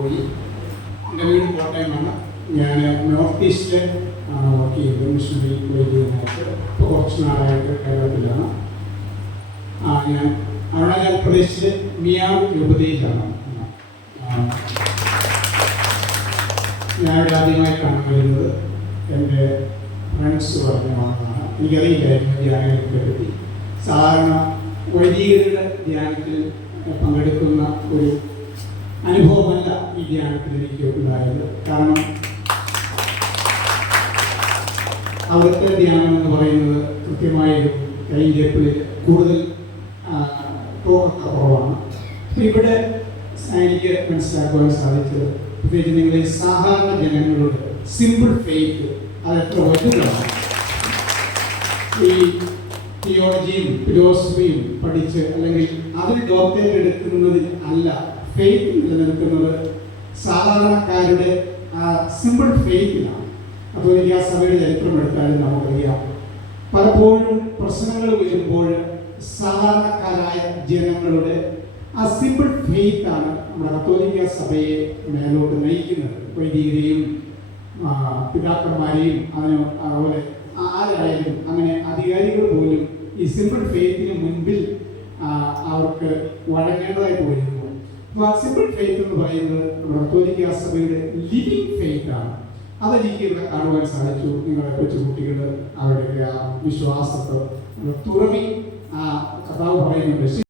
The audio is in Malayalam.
പോയി. എന്റെ വീട് കോട്ടയമാണ് ഞാൻ നോർത്ത് ഈസ്റ്റ് ആണ് വർക്ക് ചെയ്തത് മിഷണറി വൈദ്യുതമായിട്ട് ഇപ്പോൾ കുറച്ച് നാളായിട്ട് കേരളത്തിലാണ്. ഞാൻ അരുണാചൽ പ്രദേശിലെ മിയാ രൂപതയിലാണ് ഞാനിവിടെ ആദ്യമായിട്ടാണ് വരുന്നത്. എന്റെ ഫ്രണ്ട്സ് പറഞ്ഞ മാത്രമാണ് എനിക്കറിയില്ലായിരുന്നു ധ്യാനങ്ങളെ പറ്റി സാധാരണ വൈദികരുടെ ധ്യാനത്തിൽ പങ്കെടുക്കുന്ന ഒരു അനുഭവമല്ല ഈ ധ്യാനത്തിൽ ഉണ്ടായത്. കാരണം അവിടുത്തെ ധ്യാനം എന്ന് പറയുന്നത് കൃത്യമായ ഒരു ടൈം കൂടുതൽ കുറവാണ്. ഇവിടെ എനിക്ക് മനസ്സിലാക്കുവാൻ സാധിച്ചത് പ്രത്യേകിച്ച് നിങ്ങളുടെ ഈ സാധാരണ ജനങ്ങളോട് സിമ്പിൾ ഫെയ്ത്ത് അതെത്ര വലുതാണ്. ഈ തിയോളജിയും ഫിലോസഫിയും പഠിച്ച് അല്ലെങ്കിൽ അതിൽ ഡോക്ടറേറ്റ് എടുക്കുന്നതിൽ അല്ല ഫെയ്ത്ത് നിലനിൽക്കുന്നത് സാധാരണക്കാരുടെ ആ സിമ്പിൾ ഫെയ്ത്തിലാണ് അപ്പോൾ എനിക്ക് ആ സഭയുടെ ചരിത്രം എടുത്താലും നമുക്കറിയാം. പലപ്പോഴും പ്രശ്നങ്ങൾ വരുമ്പോൾ സാധാരണക്കാരായ ജനങ്ങളുടെ ആ സിമ്പിൾ ഫെയ്ത്താണ് നമ്മുടെ കത്തോലിക്ക സഭയെ മേലോട്ട് നയിക്കുന്നത്. വൈദികരെയും പിതാക്കന്മാരെയും അതിന് അതുപോലെ ആരായാലും അങ്ങനെ അധികാരികൾ പോലും ഈ സിമ്പിൾ ഫെയ്ത്തിന് മുൻപിൽ അവർക്ക് വഴങ്ങേണ്ടതായിട്ട് വരുന്നു സിമ്പിൾ ഫെയ്ത്ത് എന്ന് പറയുന്നത് നമ്മുടെ കത്തോലിക്ക സഭയുടെ ലിവിങ് ഫെയ്ത്ത് ആണ്. അതെനിക്ക് ഇവിടെ കാണുവാൻ സാധിച്ചു നിങ്ങളെ കൊച്ചുകുട്ടികൾ അവരുടെ ആ വിശ്വാസത്തെ തുറവി ആ കഥാവ് പറയുന്നുണ്ട്.